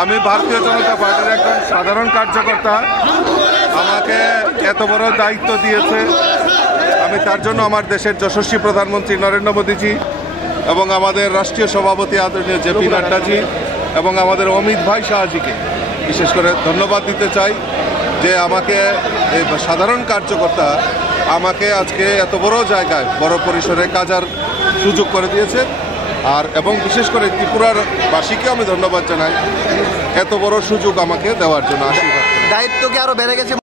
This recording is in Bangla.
আমি ভারতীয় জনতা পার্টির একজন সাধারণ কার্যকর্তা। আমাকে এত বড় দায়িত্ব দিয়েছে, আমি তার জন্য আমার দেশের যশস্বী প্রধানমন্ত্রী নরেন্দ্র মোদীজি এবং আমাদের রাষ্ট্রীয় সভাপতি আদরণীয় জেপি নাড্ডাজি এবং আমাদের অমিত ভাই শাহজিকে বিশেষ করে ধন্যবাদ দিতে চাই যে আমাকে এই সাধারণ কার্যকর্তা আমাকে আজকে এত বড় জায়গায় বড় পরিসরে কাজার সুযোগ করে দিয়েছে। আর এবং বিশেষ করে ত্রিপুরার বাসীকে আমি ধন্যবাদ জানাই এত বড় সুযোগ আমাকে দেওয়ার জন্য। আশীর্বাদ। দায়িত্ব কি আরো বেড়ে গেছে?